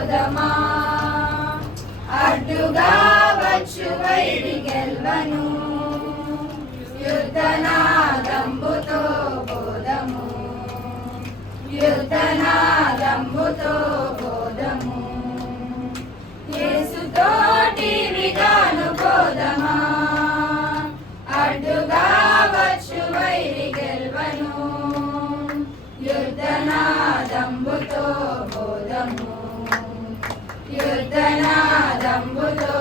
పోదమా అడ్డుగా వచ్చు వైరి గెల్వను యుద్ధనాదంబుతో బోధము యుద్ధనాదంబుతో బోధము యేసుతోటి విగాను బోధమా అడ్డుగా వచ్చు వైరి గెల్వను యుద్ధనాదంబుతో బోధము యుద్ధనాదంబుతో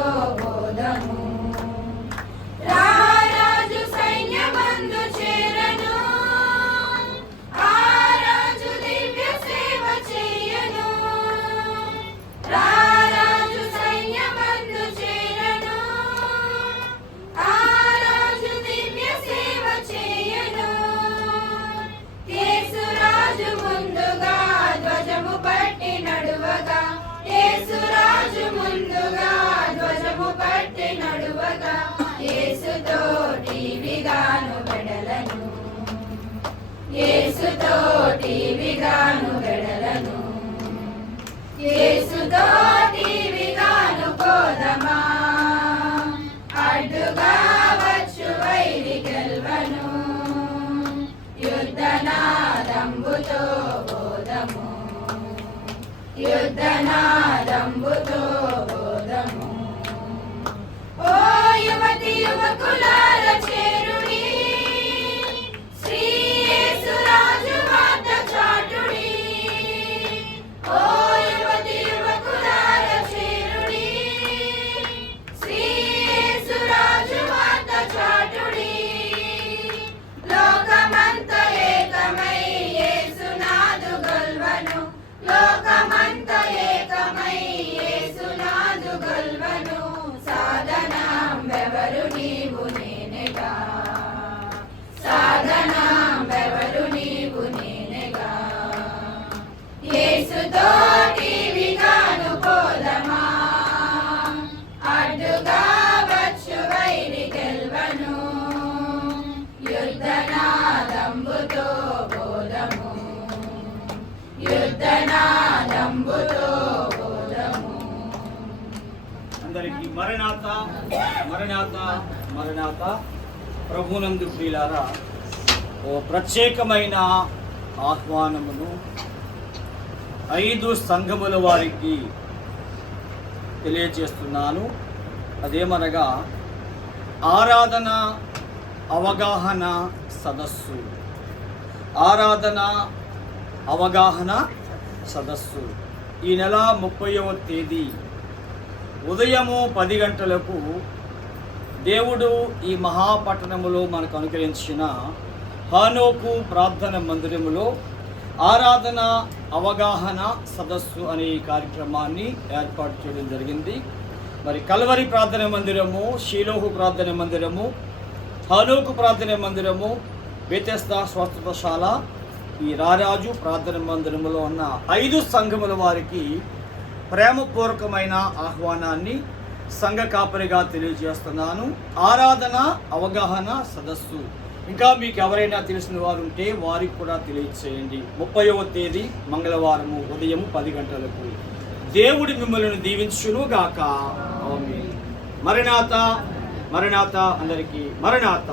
యేసుతోటి విగాను వెడలను. యేసుతోటి విగాను అడ్డుగా వచ్చు వైరి గెల్వను. యుద్ధనాదంబుతో బోధము. యుద్ధనాదంబుతో అందరికీ మరణాత మరణాత మరణాత ప్రభునందు ప్రియులారా ఓ ప్రత్యేకమైన ఆహ్వానమును ఐదు సంఘముల వారికి తెలియజేస్తున్నాను. అదేమనగా ఆరాధన అవగాహన సదస్సు. ఆరాధన అవగాహన సదస్సు. ఈ నెల ముప్పైవ తేదీ ఉదయము పది గంటలకు దేవుడు ఈ మహాపట్టణములో మనకు అనుకరించిన హానోకు ప్రార్థన మందిరములో ఆరాధన అవగాహన సదస్సు అనే ఈ కార్యక్రమాన్ని ఏర్పాటు చేయడం జరిగింది. మరి కల్వరి ప్రార్థన మందిరము షీలోహు ప్రార్థన మందిరము హానోకు ప్రార్థన మందిరము వ్యత్యస్త స్వస్థతశాల ఈ రారాజు ప్రార్థన మందిరములో ఉన్న ఐదు సంఘముల వారికి ప్రేమపూర్వకమైన ఆహ్వానాన్ని సంఘ కాపరిగా తెలియజేస్తున్నాను. ఆరాధన అవగాహన సదస్సు. ఇంకా మీకు ఎవరైనా తెలిసిన వారు ఉంటే వారికి కూడా తెలియచేయండి. ముప్పైవ తేదీ మంగళవారము ఉదయం పది గంటలకు. దేవుడి మిమ్మల్ని దీవించును గాక మరణాత మరణాత అందరికీ మరణాత.